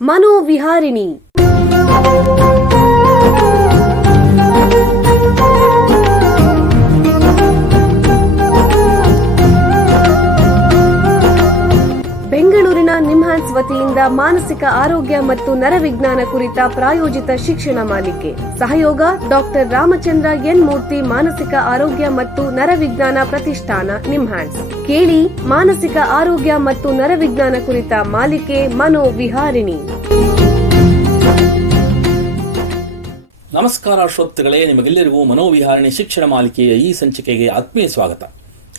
ಮನೋವಿಹಾರಿಣಿ. ಬೆಂಗಳೂರಿನ ನಿಮ್ಹಾನ್ಸ್ ವತಿಯಿಂದ ಮಾನಸಿಕ ಆರೋಗ್ಯ ಮತ್ತು ನರವಿಜ್ಞಾನ ಕುರಿತ ಪ್ರಾಯೋಜಿತ ಶಿಕ್ಷಣ ಮಾಲಿಕೆ. ಸಹಯೋಗ ಡಾಕ್ಟರ್ ರಾಮಚಂದ್ರ ಎನ್ ಮೂರ್ತಿ, ಮಾನಸಿಕ ಆರೋಗ್ಯ ಮತ್ತು ನರವಿಜ್ಞಾನ ಪ್ರತಿಷ್ಠಾನ, ನಿಮ್ಹಾನ್ಸ್. ಕೇಳಿ ಮಾನಸಿಕ ಆರೋಗ್ಯ ಮತ್ತು ನರವಿಜ್ಞಾನ ಕುರಿತ ಮಾಲಿಕೆ ಮನೋವಿಹಾರಿಣಿ. ನಮಸ್ಕಾರ ಶ್ರೋತೃಗಳೇ, ನಿಮಗೆಲ್ಲರಿಗೂ ಮನೋವಿಹಾರಿಣಿ ಶಿಕ್ಷಣ ಮಾಲಿಕೆಯ ಈ ಸಂಚಿಕೆಗೆ ಆತ್ಮೀಯ ಸ್ವಾಗತ.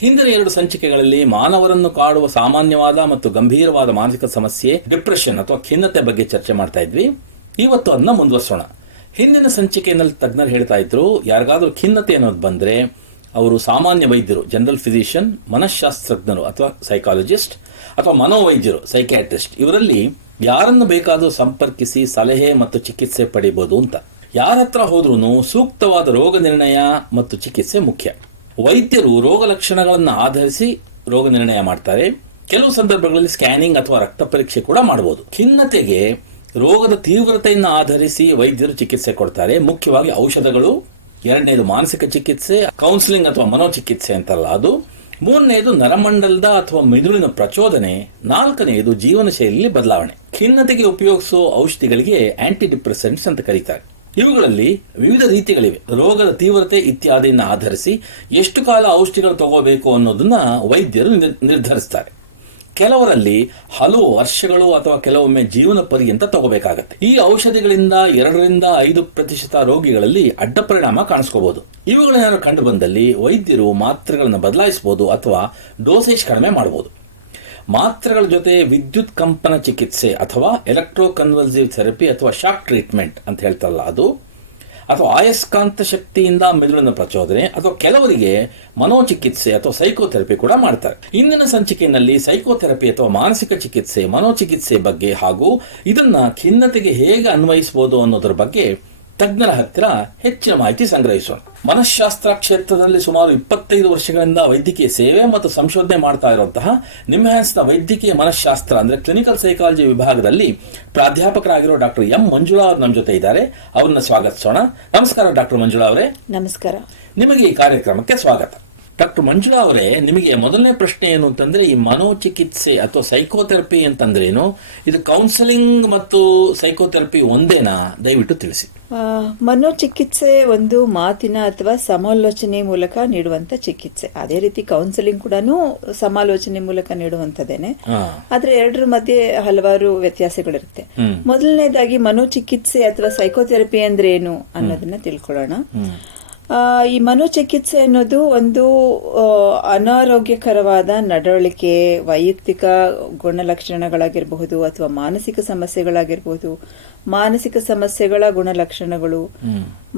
ಹಿಂದಿನ 2 ಸಂಚಿಕೆಗಳಲ್ಲಿ ಮಾನವರನ್ನು ಕಾಡುವ ಸಾಮಾನ್ಯವಾದ ಮತ್ತು ಗಂಭೀರವಾದ ಮಾನಸಿಕ ಸಮಸ್ಯೆ ಡಿಪ್ರೆಷನ್ ಅಥವಾ ಖಿನ್ನತೆ ಬಗ್ಗೆ ಚರ್ಚೆ ಮಾಡ್ತಾ ಇದ್ವಿ. ಇವತ್ತು ಅದನ್ನ ಮುಂದುವರಿಸೋಣ. ಹಿಂದಿನ ಸಂಚಿಕೆಯಲ್ಲಿ ತಜ್ಞರು ಹೇಳ್ತಾ ಇದ್ರು, ಯಾರಿಗಾದ್ರೂ ಖಿನ್ನತೆ ಅನ್ನೋದು ಬಂದ್ರೆ ಅವರು ಸಾಮಾನ್ಯ ವೈದ್ಯರು, ಜನರಲ್ ಫಿಸಿಷಿಯನ್, ಮನಃಶಾಸ್ತ್ರಜ್ಞರು ಅಥವಾ ಸೈಕಾಲಜಿಸ್ಟ್ ಅಥವಾ ಮನೋವೈದ್ಯರು, ಸೈಕ್ಯಾಟ್ರಿಸ್ಟ್, ಇವರಲ್ಲಿ ಯಾರನ್ನು ಬೇಕಾದರೂ ಸಂಪರ್ಕಿಸಿ ಸಲಹೆ ಮತ್ತು ಚಿಕಿತ್ಸೆ ಪಡೆಯಬಹುದು ಅಂತ. ಯಾರ ಹತ್ರ ಹೋದ್ರೂ ಸೂಕ್ತವಾದ ರೋಗ ನಿರ್ಣಯ ಮತ್ತು ಚಿಕಿತ್ಸೆ ಮುಖ್ಯ. ವೈದ್ಯರು ರೋಗ ಲಕ್ಷಣಗಳನ್ನು ಆಧರಿಸಿ ರೋಗ ನಿರ್ಣಯ ಮಾಡ್ತಾರೆ. ಕೆಲವು ಸಂದರ್ಭಗಳಲ್ಲಿ ಸ್ಕ್ಯಾನಿಂಗ್ ಅಥವಾ ರಕ್ತ ಪರೀಕ್ಷೆ ಕೂಡ ಮಾಡಬಹುದು. ಖಿನ್ನತೆಗೆ ರೋಗದ ತೀವ್ರತೆಯನ್ನು ಆಧರಿಸಿ ವೈದ್ಯರು ಚಿಕಿತ್ಸೆ ಕೊಡ್ತಾರೆ. ಮುಖ್ಯವಾಗಿ ಔಷಧಗಳು, 2ನೇದು ಮಾನಸಿಕ ಚಿಕಿತ್ಸೆ, ಕೌನ್ಸಿಲಿಂಗ್ ಅಥವಾ ಮನೋಚಿಕಿತ್ಸೆ ಅಂತಲ್ಲ ಅದು, 3ನೇದು ನರಮಂಡಲದ ಅಥವಾ ಮೆದುಳಿನ ಪ್ರಚೋದನೆ, 4ನೇದು ಜೀವನ ಶೈಲಿಯಲ್ಲಿ ಬದಲಾವಣೆ. ಖಿನ್ನತೆಗೆ ಉಪಯೋಗಿಸುವ ಔಷಧಿಗಳಿಗೆ ಆಂಟಿ ಡಿಪ್ರೆಸೆಂಟ್ಸ್ ಅಂತ ಕರೀತಾರೆ. ಇವುಗಳಲ್ಲಿ ವಿವಿಧ ರೀತಿಗಳಿವೆ. ರೋಗದ ತೀವ್ರತೆ ಇತ್ಯಾದಿಯನ್ನು ಆಧರಿಸಿ ಎಷ್ಟು ಕಾಲ ಔಷಧಿಗಳು ತಗೋಬೇಕು ಅನ್ನೋದನ್ನ ವೈದ್ಯರು ನಿರ್ಧರಿಸ್ತಾರೆ. ಕೆಲವರಲ್ಲಿ ಹಲವು ವರ್ಷಗಳು ಅಥವಾ ಕೆಲವೊಮ್ಮೆ ಜೀವನ ಪರ್ಯಂತ ತಗೋಬೇಕಾಗತ್ತೆ. ಈ ಔಷಧಿಗಳಿಂದ 2-5% ರೋಗಿಗಳಲ್ಲಿ ಅಡ್ಡ ಪರಿಣಾಮ ಕಾಣಿಸ್ಕೋಬಹುದು. ಇವುಗಳೇನಾದ್ರು ಕಂಡು ಬಂದಲ್ಲಿ ವೈದ್ಯರು ಮಾತ್ರೆಗಳನ್ನು ಬದಲಾಯಿಸಬಹುದು ಅಥವಾ ಡೋಸೇಜ್ ಕಡಿಮೆ ಮಾಡಬಹುದು. ಮಾತ್ರೆಗಳ ಜೊತೆ ವಿದ್ಯುತ್ ಕಂಪನ ಚಿಕಿತ್ಸೆ ಅಥವಾ ಎಲೆಕ್ಟ್ರೋಕನ್ವಲ್ಸಿವ್ ಥೆರಪಿ ಅಥವಾ ಶಾಕ್ ಟ್ರೀಟ್ಮೆಂಟ್ ಅಂತ ಹೇಳ್ತಾರಲ್ಲ ಅದು, ಅಥವಾ ಅಯಸ್ಕಾಂತ ಶಕ್ತಿಯಿಂದ ಮೆದುಳಿನ ಪ್ರಚೋದನೆ, ಅಥವಾ ಕೆಲವರಿಗೆ ಮನೋಚಿಕಿತ್ಸೆ ಅಥವಾ ಸೈಕೋಥೆರಪಿ ಕೂಡ ಮಾಡ್ತಾರೆ. ಇಂದಿನ ಸಂಚಿಕೆಯಲ್ಲಿ ಸೈಕೋಥೆರಪಿ ಅಥವಾ ಮಾನಸಿಕ ಚಿಕಿತ್ಸೆ, ಮನೋಚಿಕಿತ್ಸೆ ಬಗ್ಗೆ ಹಾಗೂ ಇದನ್ನ ಖಿನ್ನತೆಗೆ ಹೇಗೆ ಅನ್ವಯಿಸಬಹುದು ಅನ್ನೋದರ ಬಗ್ಗೆ ತಜ್ಞರ ಹತ್ತಿರ ಹೆಚ್ಚಿನ ಮಾಹಿತಿ ಸಂಗ್ರಹಿಸೋಣ. ಮನಃಶಾಸ್ತ್ರ ಕ್ಷೇತ್ರದಲ್ಲಿ ಸುಮಾರು 25 ವರ್ಷಗಳಿಂದ ವೈದ್ಯಕೀಯ ಸೇವೆ ಮತ್ತು ಸಂಶೋಧನೆ ಮಾಡ್ತಾ ಇರುವಂತಹ ನಿಮ್ಹಾನ್ಸ್ನ ವೈದ್ಯಕೀಯ ಮನಃಶಾಸ್ತ್ರ ಅಂದ್ರೆ ಕ್ಲಿನಿಕಲ್ ಸೈಕಾಲಜಿ ವಿಭಾಗದಲ್ಲಿ ಪ್ರಾಧ್ಯಾಪಕರಾಗಿರೋ ಡಾಕ್ಟರ್ ಎಂ ಮಂಜುಳಾ ಅವರು ನಮ್ಮ ಜೊತೆ ಇದ್ದಾರೆ. ಅವ್ರನ್ನ ಸ್ವಾಗತಿಸೋಣ. ನಮಸ್ಕಾರ ಡಾಕ್ಟರ್ ಮಂಜುಳಾ ಅವರೇ. ನಮಸ್ಕಾರ. ನಿಮಗೆ ಈ ಕಾರ್ಯಕ್ರಮಕ್ಕೆ ಸ್ವಾಗತ. ಡಾಕ್ಟರ್ ಮಂಜುಳಾ ಅವರೇ, ನಿಮಗೆ ಮೊದಲನೇ ಪ್ರಶ್ನೆ ಏನು ಅಂತಂದ್ರೆ, ಈ ಮನೋಚಿಕಿತ್ಸೆ ಅಥವಾ ಸೈಕೋಥೆರಪಿ ಅಂತಂದ್ರೇನು? ಇದು ಕೌನ್ಸಿಲಿಂಗ್ ಮತ್ತು ಸೈಕೋಥೆರಪಿ ಒಂದೇನಾ? ದಯವಿಟ್ಟು ತಿಳಿಸಿ. ಮನೋಚಿಕಿತ್ಸೆ ಒಂದು ಮಾತಿನ ಅಥವಾ ಸಮಾಲೋಚನೆ ಮೂಲಕ ನೀಡುವಂತ ಚಿಕಿತ್ಸೆ. ಅದೇ ರೀತಿ ಕೌನ್ಸಿಲಿಂಗ್ ಕೂಡ ಸಮಾಲೋಚನೆ ಮೂಲಕ ನೀಡುವಂತದೇನೆ. ಆದ್ರೆ 2ರ ಮಧ್ಯೆ ಹಲವಾರು ವ್ಯತ್ಯಾಸಗಳಿರುತ್ತೆ. ಮೊದಲನೇದಾಗಿ ಮನೋಚಿಕಿತ್ಸೆ ಅಥವಾ ಸೈಕೋಥೆರಪಿ ಅಂದ್ರೆ ಏನು ಅನ್ನೋದನ್ನ ತಿಳ್ಕೊಳ್ಳೋಣ. ಈ ಮನೋಚಿಕಿತ್ಸೆ ಅನ್ನೋದು ಒಂದು ಅನಾರೋಗ್ಯಕರವಾದ ನಡವಳಿಕೆ, ವೈಯಕ್ತಿಕ ಗುಣಲಕ್ಷಣಗಳಾಗಿರಬಹುದು ಅಥವಾ ಮಾನಸಿಕ ಸಮಸ್ಯೆಗಳಾಗಿರಬಹುದು, ಮಾನಸಿಕ ಸಮಸ್ಯೆಗಳ ಗುಣಲಕ್ಷಣಗಳು,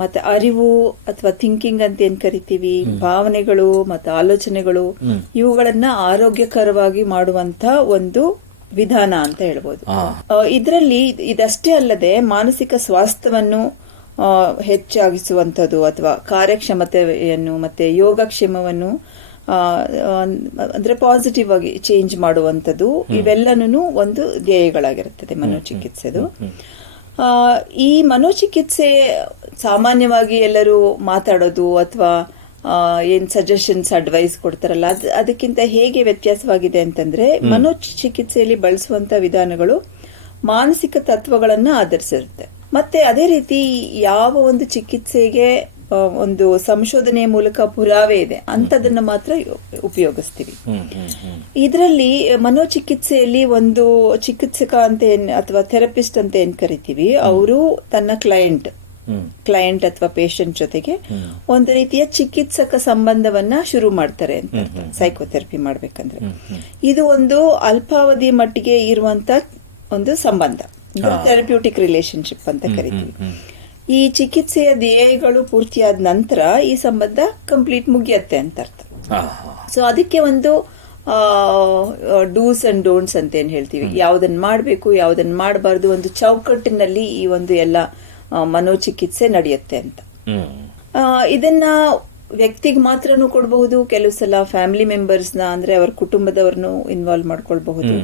ಮತ್ತೆ ಅರಿವು ಅಥವಾ ಥಿಂಕಿಂಗ್ ಅಂತ ಏನ್ ಕರಿತೀವಿ, ಭಾವನೆಗಳು ಮತ್ತು ಆಲೋಚನೆಗಳು, ಇವುಗಳನ್ನ ಆರೋಗ್ಯಕರವಾಗಿ ಮಾಡುವಂತ ಒಂದು ವಿಧಾನ ಅಂತ ಹೇಳ್ಬೋದು. ಇದರಲ್ಲಿ ಇದಷ್ಟೇ ಅಲ್ಲದೆ ಮಾನಸಿಕ ಸ್ವಾಸ್ಥ್ಯವನ್ನು ಹೆಚ್ಚಾಗಿಸುವಂಥದ್ದು ಅಥವಾ ಕಾರ್ಯಕ್ಷಮತೆಯನ್ನು ಮತ್ತೆ ಯೋಗಕ್ಷೇಮವನ್ನು ಅಂದ್ರೆ ಪಾಸಿಟಿವ್ ಆಗಿ ಚೇಂಜ್ ಮಾಡುವಂಥದ್ದು, ಇವೆಲ್ಲನೂ ಒಂದು ಧ್ಯೇಯಗಳಾಗಿರುತ್ತದೆ ಮನೋಚಿಕಿತ್ಸೆದು. ಈ ಮನೋಚಿಕಿತ್ಸೆ ಸಾಮಾನ್ಯವಾಗಿ ಎಲ್ಲರೂ ಮಾತಾಡೋದು ಅಥವಾ ಏನ್ ಸಜೆಷನ್ಸ್, ಅಡ್ವೈಸ್ ಕೊಡ್ತಾರಲ್ಲ, ಅದಕ್ಕಿಂತ ಹೇಗೆ ವ್ಯತ್ಯಾಸವಾಗಿದೆ ಅಂತಂದ್ರೆ, ಮನೋಚಿಕಿತ್ಸೆಯಲ್ಲಿ ಬಳಸುವಂತ ವಿಧಾನಗಳು ಮಾನಸಿಕ ತತ್ವಗಳನ್ನ ಆಧರಿಸಿರುತ್ತೆ. ಮತ್ತೆ ಅದೇ ರೀತಿ ಯಾವ ಒಂದು ಚಿಕಿತ್ಸೆಗೆ ಒಂದು ಸಂಶೋಧನೆಯ ಮೂಲಕ ಪುರಾವೆ ಇದೆ ಅಂತದನ್ನ ಮಾತ್ರ ಉಪಯೋಗಿಸ್ತೀವಿ. ಇದರಲ್ಲಿ ಮನೋಚಿಕಿತ್ಸೆಯಲ್ಲಿ ಒಂದು ಚಿಕಿತ್ಸಕ ಅಂತ ಅಥವಾ ಥೆರಪಿಸ್ಟ್ ಅಂತ ಏನ್ ಕರಿತೀವಿ, ಅವರು ತನ್ನ ಕ್ಲೈಂಟ್ ಅಥವಾ ಪೇಷಂಟ್ ಜೊತೆಗೆ ಒಂದು ರೀತಿಯ ಚಿಕಿತ್ಸಕ ಸಂಬಂಧವನ್ನ ಶುರು ಮಾಡ್ತಾರೆ ಅಂತ. ಸೈಕೋಥೆರಪಿ ಮಾಡ್ಬೇಕಂದ್ರೆ ಇದು ಒಂದು ಅಲ್ಪಾವಧಿ ಮಟ್ಟಿಗೆ ಇರುವಂತ ಒಂದು ಸಂಬಂಧ, ಥೆರಪ್ಯೂಟಿಕ್ ರಿಲೇಶನ್ಶಿಪ್ ಅಂತ ಕರಿತೀವಿ. ಈ ಚಿಕಿತ್ಸೆಯ ಧ್ಯೇಯಗಳು ಪೂರ್ತಿಯಾದ ನಂತರ ಈ ಸಂಬಂಧ ಕಂಪ್ಲೀಟ್ ಮುಗಿಯತ್ತೆ ಅಂತ ಅರ್ಥ. ಸೊ ಅದಕ್ಕೆ ಒಂದು ಡೂಸ್ ಅಂಡ್ ಡೋಂಟ್ಸ್ ಅಂತ ಏನ್ ಹೇಳ್ತೀವಿ, ಯಾವ್ದನ್ನ ಮಾಡ್ಬೇಕು ಯಾವ್ದನ್ನ ಮಾಡಬಾರ್ದು, ಒಂದು ಚೌಕಟ್ಟಿನಲ್ಲಿ ಈ ಒಂದು ಎಲ್ಲ ಮನೋಚಿಕಿತ್ಸೆ ನಡೆಯುತ್ತೆ ಅಂತ. ಇದನ್ನ ವ್ಯಕ್ತಿಗೆ ಮಾತ್ರನೂ ಕೊಡಬಹುದು, ಕೆಲವು ಸಲ ಫ್ಯಾಮಿಲಿ ಮೆಂಬರ್ಸ್ನ ಅಂದ್ರೆ ಅವ್ರ ಕುಟುಂಬದವ್ರನ್ನು ಇನ್ವಾಲ್ವ್ ಮಾಡ್ಕೊಳ್ಬಹುದು.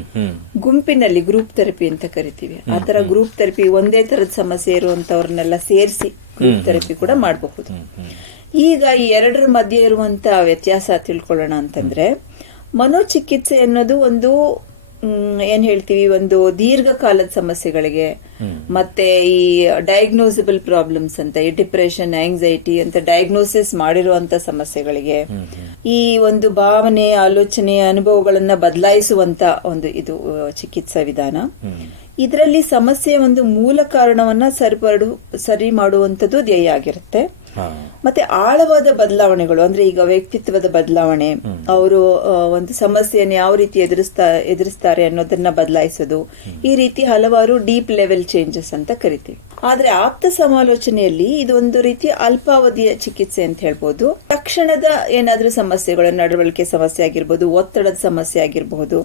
ಗುಂಪಿನಲ್ಲಿ ಗ್ರೂಪ್ ಥೆರಪಿ ಅಂತ ಕರಿತೀವಿ. ಆ ತರ ಗ್ರೂಪ್ ಥೆರಪಿ, ಒಂದೇ ತರದ ಸಮಸ್ಯೆ ಇರುವಂತವ್ರನ್ನೆಲ್ಲ ಸೇರಿಸಿ ಗ್ರೂಪ್ ಥೆರಪಿ ಕೂಡ ಮಾಡಬಹುದು. ಈಗ ಈ ಎರಡರ ಮಧ್ಯೆ ಇರುವಂತ ವ್ಯತ್ಯಾಸ ತಿಳ್ಕೊಳ್ಳೋಣ ಅಂತಂದ್ರೆ, ಮನೋಚಿಕಿತ್ಸೆ ಅನ್ನೋದು ಒಂದು ಏನ್ ಹೇಳ್ತೀವಿ, ಒಂದು ದೀರ್ಘಕಾಲದ ಸಮಸ್ಯೆಗಳಿಗೆ ಮತ್ತೆ ಈ ಡಯಾಗ್ನೋಸಿಬಲ್ ಪ್ರಾಬ್ಲಮ್ಸ್ ಅಂತ, ಈ ಡಿಪ್ರೆಷನ್, ಆಂಗ್ಸೈಟಿ ಅಂತ ಡಯಾಗ್ನೋಸಿಸ್ ಮಾಡಿರುವಂತ ಸಮಸ್ಯೆಗಳಿಗೆ, ಈ ಒಂದು ಭಾವನೆ, ಆಲೋಚನೆ, ಅನುಭವಗಳನ್ನ ಬದಲಾಯಿಸುವಂತ ಒಂದು ಇದು ಚಿಕಿತ್ಸಾ ವಿಧಾನ. ಇದರಲ್ಲಿ ಸಮಸ್ಯೆ ಒಂದು ಮೂಲ ಕಾರಣವನ್ನ ಸರಿ ಮಾಡುವಂತದ್ದು ಧ್ಯೇಯ ಆಗಿರುತ್ತೆ. ಮತ್ತೆ ಆಳವಾದ ಬದಲಾವಣೆಗಳು ಅಂದ್ರೆ ಈಗ ವ್ಯಕ್ತಿತ್ವದ ಬದಲಾವಣೆ, ಅವರು ಒಂದು ಸಮಸ್ಯೆಯನ್ನು ಯಾವ ರೀತಿ ಎದುರಿಸ್ತಾರೆ ಅನ್ನೋದನ್ನ ಬದಲಾಯಿಸೋದು, ಈ ರೀತಿ ಹಲವಾರು ಡೀಪ್ ಲೆವೆಲ್ ಚೇಂಜಸ್ ಅಂತ ಕರಿತೀವಿ. ಆದ್ರೆ ಆಪ್ತ ಸಮಾಲೋಚನೆಯಲ್ಲಿ ಇದು ಒಂದು ರೀತಿ ಅಲ್ಪಾವಧಿಯ ಚಿಕಿತ್ಸೆ ಅಂತ ಹೇಳ್ಬೋದು. ತಕ್ಷಣದ ಏನಾದ್ರೂ ಸಮಸ್ಯೆಗಳು, ನಡವಳಿಕೆ ಸಮಸ್ಯೆ ಆಗಿರ್ಬೋದು, ಒತ್ತಡದ ಸಮಸ್ಯೆ ಆಗಿರಬಹುದು,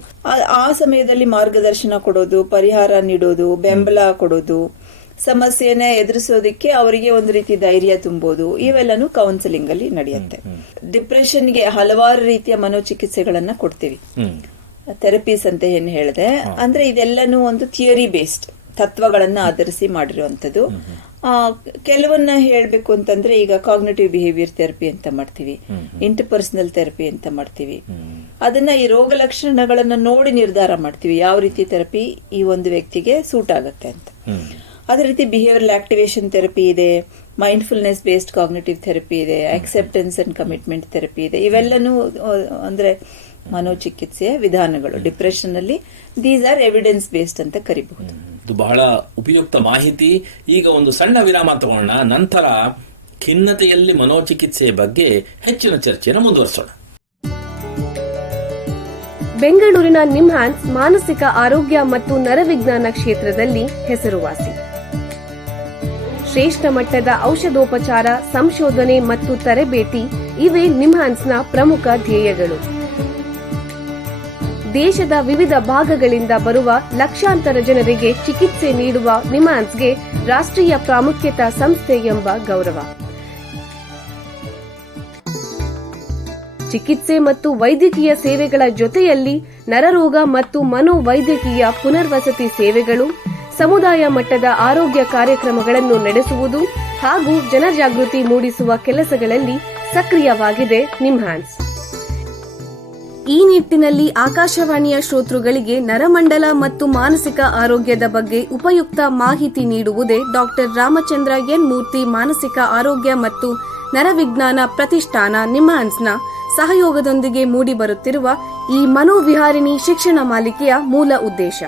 ಆ ಸಮಯದಲ್ಲಿ ಮಾರ್ಗದರ್ಶನ ಕೊಡೋದು, ಪರಿಹಾರ ನೀಡೋದು, ಬೆಂಬಲ ಕೊಡೋದು, ಸಮಸ್ಯೆನ ಎದುರಿಸೋದಕ್ಕೆ ಅವರಿಗೆ ಒಂದು ರೀತಿ ಧೈರ್ಯ ತುಂಬೋದು, ಇವೆಲ್ಲನೂ ಕೌನ್ಸಿಲಿಂಗ್ ಅಲ್ಲಿ ನಡೆಯುತ್ತೆ. ಡಿಪ್ರೆಷನ್ಗೆ ಹಲವಾರು ರೀತಿಯ ಮನೋಚಿಕಿತ್ಸೆಗಳನ್ನ ಕೊಡ್ತೀವಿ, ಥೆರಪೀಸ್ ಅಂತ ಏನ್ ಹೇಳಿದೆ. ಅಂದ್ರೆ ಇದೆಲ್ಲನೂ ಒಂದು ಥಿಯರಿ ಬೇಸ್ಡ್, ತತ್ವಗಳನ್ನ ಆಧರಿಸಿ ಮಾಡಿರುವಂತದ್ದು. ಕೆಲವನ್ನ ಹೇಳ್ಬೇಕು ಅಂತಂದ್ರೆ, ಈಗ ಕಾಗ್ನಿಟಿವ್ ಬಿಹೇವಿಯರ್ ಥೆರಪಿ ಅಂತ ಮಾಡ್ತೀವಿ, ಇಂಟರ್ಪರ್ಸನಲ್ ಥೆರಪಿ ಅಂತ ಮಾಡ್ತೀವಿ. ಅದನ್ನ ಈ ರೋಗ ಲಕ್ಷಣಗಳನ್ನ ನೋಡಿ ನಿರ್ಧಾರ ಮಾಡ್ತೀವಿ ಯಾವ ರೀತಿ ಥೆರಪಿ ಈ ಒಂದು ವ್ಯಕ್ತಿಗೆ ಸೂಟ್ ಆಗುತ್ತೆ ಅಂತ. ಅದೇ ರೀತಿ ಬಿಹೇವಿಯರಲ್ ಆಕ್ಟಿವೇಶನ್ ಥೆರಪಿ ಇದೆ, ಮೈಂಡ್ಫುಲ್ನೆಸ್ ಬೇಸ್ಡ್ ಕಾಗ್ನಿಟಿವ್ ಥೆರಪಿ ಇದೆ, ಅಕ್ಸೆಪ್ಟೆನ್ಸ್ ಅಂಡ್ ಕಮಿಟ್ಮೆಂಟ್ ಥೆರಪಿ ಇದೆ. ಇವೆಲ್ಲನೂ ಅಂದ್ರೆ ಮನೋಚಿಕಿತ್ಸೆಯ ವಿಧಾನಗಳು. ಡಿಪ್ರೆಷನ್ ಅಲ್ಲಿ ದೀಸ್ ಆರ್ ಎವಿಡೆನ್ಸ್ ಬೇಸ್ಡ್ ಅಂತ ಕರಿಬಹುದು. ಇದು ಬಹಳ ಉಪಯುಕ್ತ ಮಾಹಿತಿ. ಈಗ ಒಂದು ಸಣ್ಣ ವಿರಾಮ ತಗೋಣ, ನಂತರ ಖಿನ್ನತೆಯಲ್ಲಿ ಮನೋಚಿಕಿತ್ಸೆಯ ಬಗ್ಗೆ ಹೆಚ್ಚಿನ ಚರ್ಚೆಯನ್ನು ಮುಂದುವರಿಸೋಣ. ಬೆಂಗಳೂರಿನ ನಿಮ್ಹಾನ್ಸ್ ಮಾನಸಿಕ ಆರೋಗ್ಯ ಮತ್ತು ನರವಿಜ್ಞಾನ ಕ್ಷೇತ್ರದಲ್ಲಿ ಹೆಸರುವಾಸಿ. ಶ್ರೇಷ್ಠ ಮಟ್ಟದ ಔಷಧೋಪಚಾರ, ಸಂಶೋಧನೆ ಮತ್ತು ತರಬೇತಿ ಇವೇ ನಿಮ್ಹಾನ್ಸ್ನ ಪ್ರಮುಖ ಧ್ಯೇಯಗಳು. ದೇಶದ ವಿವಿಧ ಭಾಗಗಳಿಂದ ಬರುವ ಲಕ್ಷಾಂತರ ಜನರಿಗೆ ಚಿಕಿತ್ಸೆ ನೀಡುವ ನಿಮ್ಹಾನ್ಸ್ಗೆ ರಾಷ್ಟ್ರೀಯ ಪ್ರಾಮುಖ್ಯತಾ ಸಂಸ್ಥೆ ಎಂಬ ಗೌರವ. ಚಿಕಿತ್ಸೆ ಮತ್ತು ವೈದ್ಯಕೀಯ ಸೇವೆಗಳ ಜೊತೆಯಲ್ಲಿ ನರರೋಗ ಮತ್ತು ಮನೋವೈದ್ಯಕೀಯ ಪುನರ್ವಸತಿ ಸೇವೆಗಳು, ಸಮುದಾಯ ಮಟ್ಟದ ಆರೋಗ್ಯ ಕಾರ್ಯಕ್ರಮಗಳನ್ನು ನಡೆಸುವುದು ಹಾಗೂ ಜನಜಾಗೃತಿ ಮೂಡಿಸುವ ಕೆಲಸಗಳಲ್ಲಿ ಸಕ್ರಿಯವಾಗಿದೆ ನಿಮ್ಹಾನ್ಸ್. ಈ ನಿಟ್ಟಿನಲ್ಲಿ ಆಕಾಶವಾಣಿಯ ಶ್ರೋತೃಗಳಿಗೆ ನರಮಂಡಲ ಮತ್ತು ಮಾನಸಿಕ ಆರೋಗ್ಯದ ಬಗ್ಗೆ ಉಪಯುಕ್ತ ಮಾಹಿತಿ ನೀಡುವುದೇ ಡಾಕ್ಟರ್ ರಾಮಚಂದ್ರ ಎನ್ ಮೂರ್ತಿ ಮಾನಸಿಕ ಆರೋಗ್ಯ ಮತ್ತು ನರವಿಜ್ಞಾನ ಪ್ರತಿಷ್ಠಾನ ನಿಮ್ಹಾನ್ಸ್ನ ಸಹಯೋಗದೊಂದಿಗೆ ಮೂಡಿಬರುತ್ತಿರುವ ಈ ಮನೋವಿಹಾರಿಣಿ ಶಿಕ್ಷಣ ಮಾಲಿಕೆಯ ಮೂಲ ಉದ್ದೇಶ.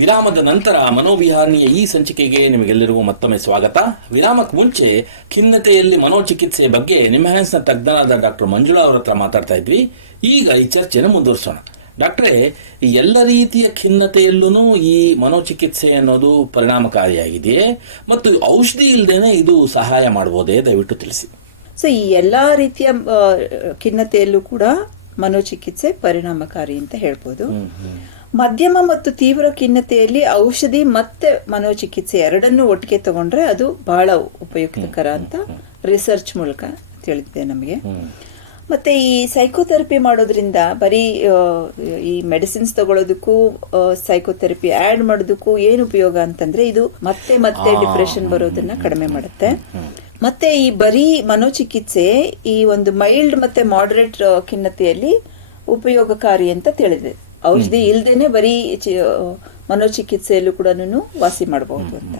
ವಿರಾಮದ ನಂತರ ಮನೋವಿಹಾರಣಿಯ ಈ ಸಂಚಿಕೆಗೆ ನಿಮಗೆಲ್ಲರಿಗೂ ಮತ್ತೊಮ್ಮೆ ಸ್ವಾಗತ. ವಿರಾಮಕ್ಕೆ ಮುಂಚೆ ಖಿನ್ನತೆಯಲ್ಲಿ ಮನೋಚಿಕಿತ್ಸೆ ಬಗ್ಗೆ ನಿಮ್ಹಾನ್ಸ್ನ ತಜ್ಞರಾದ ಡಾಕ್ಟರ್ ಮಂಜುಳಾ ಅವರ ಹತ್ರ ಮಾತಾಡ್ತಾ ಇದ್ವಿ. ಈಗ ಈ ಚರ್ಚೆಯನ್ನು ಮುಂದುವರಿಸೋಣ. ಡಾಕ್ಟ್ರೇ, ಎಲ್ಲ ರೀತಿಯ ಖಿನ್ನತೆಯಲ್ಲೂ ಈ ಮನೋಚಿಕಿತ್ಸೆ ಅನ್ನೋದು ಪರಿಣಾಮಕಾರಿಯಾಗಿದೆಯೇ ಮತ್ತು ಔಷಧಿ ಇಲ್ಲದೇನೆ ಇದು ಸಹಾಯ ಮಾಡಬಹುದೇ? ದಯವಿಟ್ಟು ತಿಳಿಸಿ. ಸೊ ಈ ಎಲ್ಲಾ ರೀತಿಯ ಖಿನ್ನತೆಯಲ್ಲೂ ಕೂಡ ಮನೋಚಿಕಿತ್ಸೆ ಪರಿಣಾಮಕಾರಿ ಅಂತ ಹೇಳ್ಬೋದು. ಮಧ್ಯಮ ಮತ್ತು ತೀವ್ರ ಖಿನ್ನತೆಯಲ್ಲಿ ಔಷಧಿ ಮತ್ತೆ ಮನೋಚಿಕಿತ್ಸೆ ಎರಡನ್ನೂ ಒಟ್ಟಿಗೆ ತಗೊಂಡ್ರೆ ಅದು ಬಹಳ ಉಪಯುಕ್ತಕರ ಅಂತ ರಿಸರ್ಚ್ ಮೂಲಕ ತಿಳಿದಿದೆ ನಮಗೆ. ಮತ್ತೆ ಈ ಸೈಕೋಥೆರಪಿ ಮಾಡೋದ್ರಿಂದ ಬರೀ ಈ ಮೆಡಿಸಿನ್ಸ್ ತಗೊಳ್ಳೋದಕ್ಕೂ ಸೈಕೋಥೆರಪಿ ಆಡ್ ಮಾಡೋದಕ್ಕೂ ಏನು ಉಪಯೋಗ ಅಂತಂದ್ರೆ, ಇದು ಮತ್ತೆ ಮತ್ತೆ ಡಿಪ್ರೆಷನ್ ಬರೋದನ್ನ ಕಡಿಮೆ ಮಾಡುತ್ತೆ. ಮತ್ತೆ ಈ ಬರೀ ಮನೋಚಿಕಿತ್ಸೆ ಈ ಒಂದು ಮೈಲ್ಡ್ ಮತ್ತೆ ಮಾಡರೇಟ್ ಖಿನ್ನತೆಯಲ್ಲಿ ಉಪಯೋಗಕಾರಿ ಅಂತ ತಿಳಿದಿದೆ. ಔಷಧಿ ಇಲ್ದೇನೆ ಬರೀ ಮನೋಚಿಕಿತ್ಸೆಯಲ್ಲೂ ಕೂಡ ವಾಸಿ ಮಾಡಬಹುದು ಅಂತ.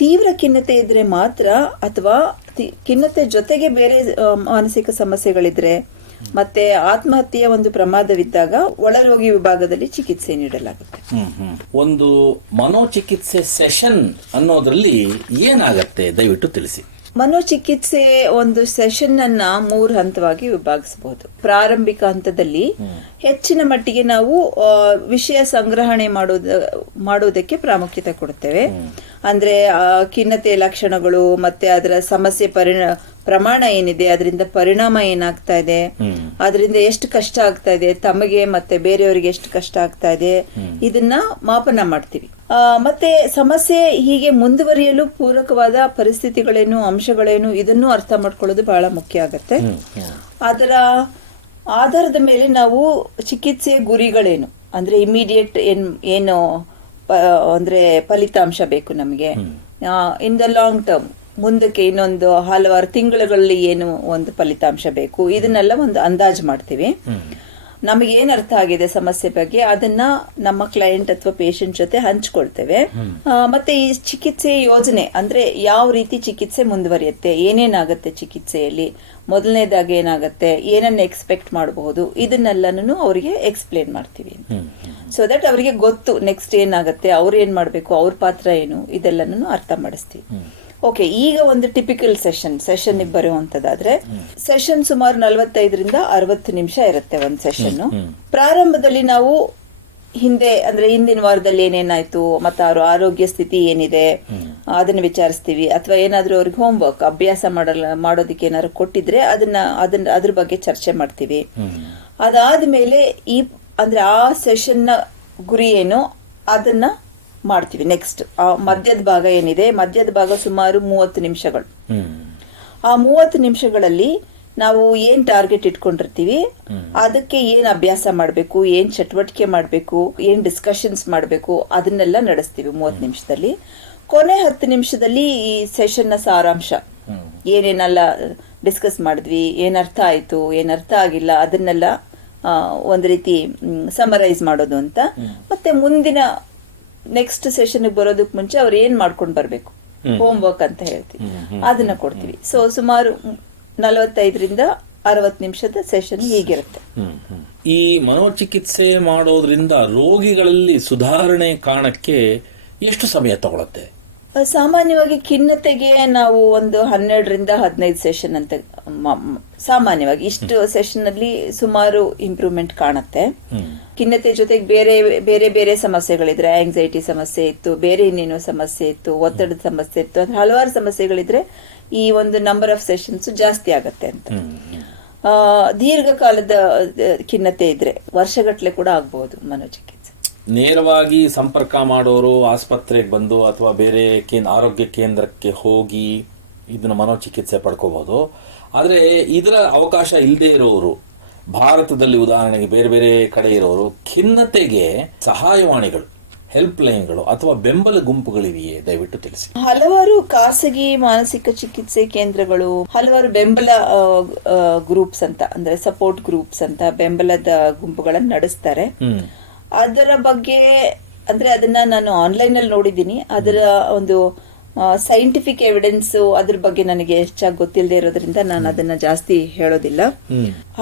ತೀವ್ರ ಖಿನ್ನತೆ ಇದ್ರೆ ಮಾತ್ರ, ಅಥವಾ ಖಿನ್ನತೆ ಜೊತೆಗೆ ಬೇರೆ ಮಾನಸಿಕ ಸಮಸ್ಯೆಗಳಿದ್ರೆ ಮತ್ತೆ ಆತ್ಮಹತ್ಯೆಯ ಒಂದು ಪ್ರಮಾದವಿದ್ದಾಗ ಒಳರೋಗಿ ವಿಭಾಗದಲ್ಲಿ ಚಿಕಿತ್ಸೆ ನೀಡಲಾಗುತ್ತೆ. ಒಂದು ಮನೋಚಿಕಿತ್ಸೆ ಸೆಷನ್ ಅನ್ನೋದ್ರಲ್ಲಿ ಏನಾಗತ್ತೆ ದಯವಿಟ್ಟು ತಿಳಿಸಿ. ಮನೋಚಿಕಿತ್ಸೆ ಒಂದು ಸೆಷನ್ ಅನ್ನ 3 ಹಂತವಾಗಿ ವಿಭಾಗಿಸಬಹುದು. ಪ್ರಾರಂಭಿಕ ಹಂತದಲ್ಲಿ ಹೆಚ್ಚಿನ ಮಟ್ಟಿಗೆ ನಾವು ವಿಷಯ ಸಂಗ್ರಹಣೆ ಮಾಡೋದಕ್ಕೆ ಪ್ರಾಮುಖ್ಯತೆ ಕೊಡುತ್ತೇವೆ. ಅಂದ್ರೆ ಖಿನ್ನತೆ ಲಕ್ಷಣಗಳು ಮತ್ತೆ ಅದರ ಸಮಸ್ಯೆ ಪ್ರಮಾಣ ಏನಿದೆ, ಅದರಿಂದ ಪರಿಣಾಮ ಏನಾಗ್ತಾ ಇದೆ, ಅದರಿಂದ ಎಷ್ಟು ಕಷ್ಟ ಆಗ್ತಾ ಇದೆ ತಮಗೆ ಮತ್ತೆ ಬೇರೆಯವರಿಗೆ ಎಷ್ಟು ಕಷ್ಟ ಆಗ್ತಾ ಇದೆ ಇದನ್ನ ಮಾಪನ ಮಾಡ್ತೀವಿ. ಮತ್ತೆ ಸಮಸ್ಯೆ ಹೀಗೆ ಮುಂದುವರಿಯಲು ಪೂರಕವಾದ ಪರಿಸ್ಥಿತಿಗಳೇನು, ಅಂಶಗಳೇನು, ಇದನ್ನು ಅರ್ಥ ಮಾಡ್ಕೊಳ್ಳೋದು ಬಹಳ ಮುಖ್ಯ ಆಗತ್ತೆ. ಅದರ ಆಧಾರದ ಮೇಲೆ ನಾವು ಚಿಕಿತ್ಸೆಯ ಗುರಿಗಳೇನು ಅಂದ್ರೆ ಇಮಿಡಿಯೇಟ್ ಏನು ಅಂದ್ರೆ ಫಲಿತಾಂಶ ಬೇಕು ನಮಗೆ, ಇನ್ ದ ಲಾಂಗ್ ಟರ್ಮ್ ಮುಂದಕ್ಕೆ ಇನ್ನೊಂದು ಹಲವಾರು ತಿಂಗಳುಗಳಲ್ಲಿ ಏನು ಒಂದು ಫಲಿತಾಂಶ ಬೇಕು, ಇದನ್ನೆಲ್ಲ ಒಂದು ಅಂದಾಜು ಮಾಡ್ತೀವಿ. ನಮಗೆ ಏನ್ ಅರ್ಥ ಆಗಿದೆ ಸಮಸ್ಯೆ ಬಗ್ಗೆ ಅದನ್ನ ನಮ್ಮ ಕ್ಲೈಂಟ್ ಅಥವಾ ಪೇಷಂಟ್ ಜೊತೆ ಹಂಚ್ಕೊಳ್ತೇವೆ. ಮತ್ತೆ ಈ ಚಿಕಿತ್ಸೆ ಯೋಜನೆ ಅಂದ್ರೆ ಯಾವ ರೀತಿ ಚಿಕಿತ್ಸೆ ಮುಂದುವರಿಯುತ್ತೆ, ಏನೇನಾಗತ್ತೆ ಚಿಕಿತ್ಸೆಯಲ್ಲಿ, ಮೊದಲನೇದಾಗಿ ಏನಾಗತ್ತೆ, ಏನನ್ನ ಎಕ್ಸ್ಪೆಕ್ಟ್ ಮಾಡಬಹುದು, ಇದನ್ನೆಲ್ಲನೂ ಅವರಿಗೆ ಎಕ್ಸ್ಪ್ಲೇನ್ ಮಾಡ್ತೀವಿ. ಸೊ ದಟ್ ಅವರಿಗೆ ಗೊತ್ತು ನೆಕ್ಸ್ಟ್ ಏನಾಗತ್ತೆ, ಅವ್ರು ಏನ್ ಮಾಡ್ಬೇಕು, ಅವ್ರ ಪಾತ್ರ ಏನು, ಇದೆಲ್ಲನೂ ಅರ್ಥ ಮಾಡಿಸ್ತೀವಿ. ಓಕೆ, ಈಗ ಒಂದು ಟಿಪಿಕಲ್ ಸೆಷನ್ ಬರುವಂತದಾದ್ರೆ ಸೆಷನ್ ಸುಮಾರು 45ರಿಂದ 60 ನಿಮಿಷ ಇರುತ್ತೆ ಒಂದು ಸೆಷನ್. ಪ್ರಾರಂಭದಲ್ಲಿ ನಾವು ಹಿಂದಿನ ವಾರದಲ್ಲಿ ಏನೇನಾಯ್ತು ಮತ್ತೆ ಅವ್ರ ಆರೋಗ್ಯ ಸ್ಥಿತಿ ಏನಿದೆ ಅದನ್ನ ವಿಚಾರಿಸ್ತೀವಿ. ಅಥವಾ ಏನಾದ್ರೂ ಅವ್ರಿಗೆ ಹೋಮ್ವರ್ಕ್ ಅಭ್ಯಾಸ ಮಾಡೋದಕ್ಕೆ ಏನಾದ್ರು ಕೊಟ್ಟಿದ್ರೆ ಅದ್ರ ಬಗ್ಗೆ ಚರ್ಚೆ ಮಾಡ್ತೀವಿ. ಅದಾದ್ಮೇಲೆ ಆ ಸೆಷನ್ ನ ಗುರಿ ಏನು ಅದನ್ನ ಮಾಡ್ತೀವಿ. ನೆಕ್ಸ್ಟ್ ಮಧ್ಯದ ಭಾಗ ಏನಿದೆ, ಮಧ್ಯದ ಭಾಗ ಸುಮಾರು 30 ನಿಮಿಷಗಳು. ಆ 30 ನಿಮಿಷಗಳಲ್ಲಿ ನಾವು ಏನ್ ಟಾರ್ಗೆಟ್ ಇಟ್ಕೊಂಡಿರ್ತೀವಿ, ಅದಕ್ಕೆ ಏನ್ ಅಭ್ಯಾಸ ಮಾಡ್ಬೇಕು, ಏನ್ ಚಟುವಟಿಕೆ ಮಾಡ್ಬೇಕು, ಏನ್ ಡಿಸ್ಕಷನ್ಸ್ ಮಾಡ್ಬೇಕು, ಅದನ್ನೆಲ್ಲ ನಡೆಸ್ತೀವಿ 30 ನಿಮಿಷದಲ್ಲಿ. ಕೊನೆ 10 ನಿಮಿಷದಲ್ಲಿ ಈ ಸೆಷನ್ ನ ಸಾರಾಂಶ, ಏನೇನೆಲ್ಲ ಡಿಸ್ಕಸ್ ಮಾಡಿದ್ವಿ, ಏನ್ ಅರ್ಥ ಆಯ್ತು, ಏನ್ ಅರ್ಥ ಆಗಿಲ್ಲ, ಅದನ್ನೆಲ್ಲ ಒಂದ್ ರೀತಿ ಸಮರೈಸ್ ಮಾಡೋದು ಅಂತ. ಮತ್ತೆ ಮುಂದಿನ ನೆಕ್ಸ್ಟ್ ಸೆಷನ್ ಬರೋದಕ್ ಮುಂಚೆ ಅವ್ರು ಏನ್ ಮಾಡ್ಕೊಂಡ್ ಬರ್ಬೇಕು, ಹೋಮ್ ವರ್ಕ್ ಅಂತ ಹೇಳ್ತೀವಿ, ಅದನ್ನ ಕೊಡ್ತೀವಿ. ಸೊ ಸುಮಾರು 45ರಿಂದ 60 ನಿಮಿಷದ ಸೆಷನ್ ಹೀಗಿರುತ್ತೆ. ಈ ಮನೋಚಿಕಿತ್ಸೆ ಮಾಡೋದ್ರಿಂದ ರೋಗಿಗಳಲ್ಲಿ ಸುಧಾರಣೆ ಕಾಣಕ್ಕೆ ಎಷ್ಟು ಸಮಯ ತಗೊಳುತ್ತೆ? ಸಾಮಾನ್ಯವಾಗಿ ಖಿನ್ನತೆಗೆ ನಾವು ಒಂದು 12ರಿಂದ 15 ಸೆಷನ್ ಅಂತ ಸಾಮಾನ್ಯವಾಗಿ ಇಷ್ಟು ಸೆಷನ್ ಅಲ್ಲಿ ಸುಮಾರು ಇಂಪ್ರೂವ್ಮೆಂಟ್ ಕಾಣುತ್ತೆ. ಖಿನ್ನತೆ ಜೊತೆಗೆ ಬೇರೆ ಬೇರೆ ಸಮಸ್ಯೆಗಳಿದ್ರೆ, ಆಂಗ್ಸೈಟಿ ಸಮಸ್ಯೆ ಇತ್ತು, ಬೇರೆ ಇನ್ನೇನೋ ಸಮಸ್ಯೆ ಇತ್ತು, ಒತ್ತಡದ ಸಮಸ್ಯೆ ಇತ್ತು, ಅಂದ್ರೆ ಹಲವಾರು ಸಮಸ್ಯೆಗಳಿದ್ರೆ ಈ ಒಂದು ನಂಬರ್ ಆಫ್ ಸೆಷನ್ಸ್ ಜಾಸ್ತಿ ಆಗತ್ತೆ ಅಂತ. ದೀರ್ಘಕಾಲದ ಖಿನ್ನತೆ ಇದ್ರೆ ವರ್ಷಗಟ್ಲೆ ಕೂಡ ಆಗಬಹುದು ಮನೋಚಿಕಿತ್ಸೆ. ನೇರವಾಗಿ ಸಂಪರ್ಕ ಮಾಡೋರು ಆಸ್ಪತ್ರೆಗೆ ಬಂದು ಅಥವಾ ಬೇರೆ ಆರೋಗ್ಯ ಕೇಂದ್ರಕ್ಕೆ ಹೋಗಿ ಇದನ್ನ ಮನೋಚಿಕಿತ್ಸೆ ಪಡ್ಕೋಬಹುದು. ಆದರೆ ಇದರ ಅವಕಾಶ ಇಲ್ಲದೆ ಇರೋರು, ಭಾರತದಲ್ಲಿ ಉದಾಹರಣೆಗೆ ಬೇರೆ ಬೇರೆ ಕಡೆ ಇರೋರು, ಖಿನ್ನತೆಗೆ ಸಹಾಯವಾಣಿಗಳು, ಹೆಲ್ಪ್ ಲೈನ್ಗಳು ಅಥವಾ ಬೆಂಬಲ ಗುಂಪುಗಳಿವೆಯೇ? ದಯವಿಟ್ಟು ತಿಳಿಸಿ. ಹಲವಾರು ಖಾಸಗಿ ಮಾನಸಿಕ ಚಿಕಿತ್ಸೆ ಕೇಂದ್ರಗಳು, ಹಲವಾರು ಬೆಂಬಲ ಗ್ರೂಪ್ಸ್ ಅಂತ ಅಂದ್ರೆ ಸಪೋರ್ಟ್ ಗ್ರೂಪ್ಸ್ ಅಂತ ಬೆಂಬಲದ ಗುಂಪುಗಳನ್ನು ನಡೆಸ್ತಾರೆ. ಅದರ ಬಗ್ಗೆ ಅಂದ್ರೆ ಅದನ್ನ ನಾನು ಆನ್ಲೈನ್ ಅಲ್ಲಿ ನೋಡಿದ್ದೀನಿ. ಅದರ ಒಂದು ಸೈಂಟಿಫಿಕ್ ಎವಿಡೆನ್ಸ್ ಅದ್ರ ಬಗ್ಗೆ ನನಗೆ ಹೆಚ್ಚಾಗಿ ಗೊತ್ತಿಲ್ಲದೆ ಇರೋದ್ರಿಂದ ನಾನು ಅದನ್ನ ಜಾಸ್ತಿ ಹೇಳೋದಿಲ್ಲ.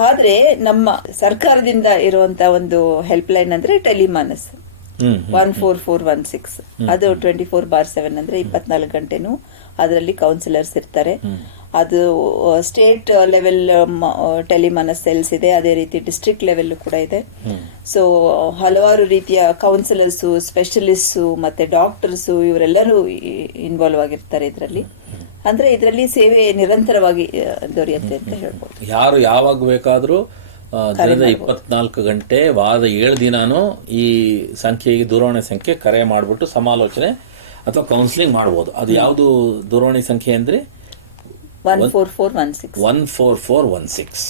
ಆದ್ರೆ ನಮ್ಮ ಸರ್ಕಾರದಿಂದ ಇರುವಂತ ಒಂದು ಹೆಲ್ಪ್ ಲೈನ್ ಅಂದ್ರೆ ಟೆಲಿಮಾನಸ್ 14416. ಅದು 24/7 ಅಂದ್ರೆ 24 ಗಂಟೆನೂ ಅದರಲ್ಲಿ ಕೌನ್ಸಿಲರ್ಸ್ ಇರ್ತಾರೆ. ಅದು ಸ್ಟೇಟ್ ಲೆವೆಲ್ ಟೆಲಿಮಾನಸ್ ಸೆಲ್ಸ್ ಇದೆ, ಅದೇ ರೀತಿ ಡಿಸ್ಟ್ರಿಕ್ಟ್ ಲೆವೆಲ್ ಕೂಡ ಇದೆ. ಸೊ ಹಲವಾರು ರೀತಿಯ ಕೌನ್ಸಿಲರ್ಸ್, ಸ್ಪೆಷಲಿಸ್ಟ್ ಮತ್ತೆ ಡಾಕ್ಟರ್ಸ್ ಇವರೆಲ್ಲರೂ ಇನ್ವಾಲ್ವ್ ಆಗಿರ್ತಾರೆ ಇದರಲ್ಲಿ. ಅಂದ್ರೆ ಇದರಲ್ಲಿ ಸೇವೆ ನಿರಂತರವಾಗಿ ದೊರೆಯುತ್ತೆ ಅಂತ ಹೇಳ್ಬೋದು. ಯಾರು ಯಾವಾಗ ಬೇಕಾದ್ರೂ ದಿನದ 24 ಗಂಟೆ ವಾರದ 7 ದಿನಾನು ಈ ಸಂಖ್ಯೆಗೆ, ದೂರವಾಣಿ ಸಂಖ್ಯೆ ಕರೆ ಮಾಡಿಬಿಟ್ಟು ಸಮಾಲೋಚನೆ ಅಥವಾ ಕೌನ್ಸಿಲಿಂಗ್ ಮಾಡಬಹುದು. ಅದು ಯಾವುದು ದೂರವಾಣಿ ಸಂಖ್ಯೆ ಅಂದ್ರೆ 14416.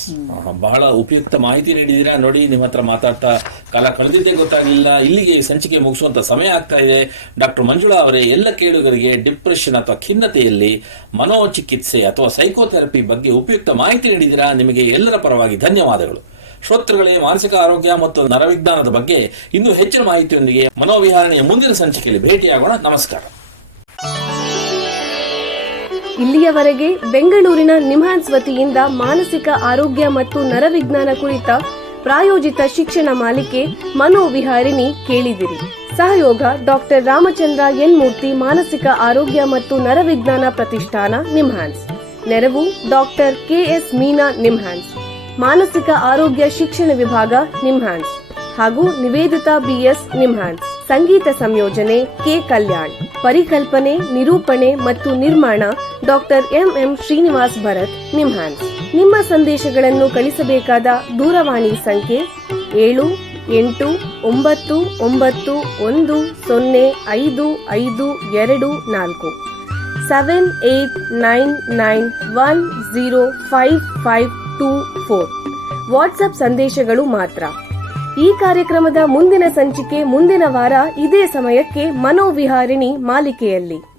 ಬಹಳ ಉಪಯುಕ್ತ ಮಾಹಿತಿ ನೀಡಿದ್ದೀರಾ. ನೋಡಿ, ನಿಮ್ಮ ಹತ್ರ ಮಾತಾಡ್ತಾ ಕಾಲ ಕಳೆದಿದ್ದೇ ಗೊತ್ತಾಗಲಿಲ್ಲ. ಇಲ್ಲಿಗೆ ಸಂಚಿಕೆ ಮುಗಿಸುವಂತ ಸಮಯ ಆಗ್ತಾ ಇದೆ. ಡಾಕ್ಟರ್ ಮಂಜುಳಾ ಅವರೇ, ಎಲ್ಲ ಕೇಳುಗರಿಗೆ ಡಿಪ್ರೆಷನ್ ಅಥವಾ ಖಿನ್ನತೆಯಲ್ಲಿ ಮನೋಚಿಕಿತ್ಸೆ ಅಥವಾ ಸೈಕೋಥೆರಪಿ ಬಗ್ಗೆ ಉಪಯುಕ್ತ ಮಾಹಿತಿ ನೀಡಿದ್ದೀರಾ. ನಿಮಗೆ ಎಲ್ಲರ ಪರವಾಗಿ ಧನ್ಯವಾದಗಳು. ಶ್ರೋತೃಗಳೇ, ಮಾನಸಿಕ ಆರೋಗ್ಯ ಮತ್ತು ನರವಿಜ್ಞಾನದ ಬಗ್ಗೆ ಇನ್ನೂ ಹೆಚ್ಚಿನ ಮಾಹಿತಿಯೊಂದಿಗೆ ಮನೋವಿಹಾರಣೆಯ ಮುಂದಿನ ಸಂಚಿಕೆಯಲ್ಲಿ ಭೇಟಿಯಾಗೋಣ. ನಮಸ್ಕಾರ. ಇಲ್ಲಿಯವರೆಗೆ ಬೆಂಗಳೂರಿನ ನಿಮ್ಹಾನ್ಸ್ ವತಿಯಿಂದ ಮಾನಸಿಕ ಆರೋಗ್ಯ ಮತ್ತು ನರವಿಜ್ಞಾನ ಕುರಿತ ಪ್ರಾಯೋಜಿತ ಶಿಕ್ಷಣ ಮಾಲಿಕೆ ಮನೋವಿಹಾರಿಣಿ ಕೇಳಿದಿರಿ. ಸಹಯೋಗ ಡಾಕ್ಟರ್ ರಾಮಚಂದ್ರ ಎನ್ ಮೂರ್ತಿ, ಮಾನಸಿಕ ಆರೋಗ್ಯ ಮತ್ತು ನರವಿಜ್ಞಾನ ಪ್ರತಿಷ್ಠಾನ, ನಿಮ್ಹಾನ್ಸ್. ನೆರವು ಡಾಕ್ಟರ್ ಕೆಎಸ್ ಮೀನಾ, ನಿಮ್ಹಾನ್ಸ್. ಮಾನಸಿಕ ಆರೋಗ್ಯ ಶಿಕ್ಷಣ ವಿಭಾಗ, ನಿಮ್ಹಾನ್ಸ್. ಹಾಗೂ ನಿವೇದಿತಾ ಬಿಎಸ್, ನಿಮ್ಹಾನ್ಸ್. ಸಂಗೀತ ಸಂಯೋಜನೆ ಕೆ ಕಲ್ಯಾಣ್. ಪರಿಕಲ್ಪನೆ, ನಿರೂಪಣೆ ಮತ್ತು ನಿರ್ಮಾಣ ಡಾಕ್ಟರ್ ಎಂಎಂ ಶ್ರೀನಿವಾಸ್ ಭರತ್, ನಿಮ್ಹಾನ್ಸ್. ನಿಮ್ಮ ಸಂದೇಶಗಳನ್ನು ಕಳಿಸಬೇಕಾದ ದೂರವಾಣಿ ಸಂಖ್ಯೆ 789811055224 7899105524. ವಾಟ್ಸ್ಆಪ್ ಸಂದೇಶಗಳು ಮಾತ್ರ. ಈ ಕಾರ್ಯಕ್ರಮದ ಮುಂದಿನ ಸಂಚಿಕೆ ಮುಂದಿನ ವಾರ ಇದೇ ಸಮಯಕ್ಕೆ ಮನೋವಿಹಾರಿಣಿ ಮಾಲಿಕೆಯಲ್ಲಿ.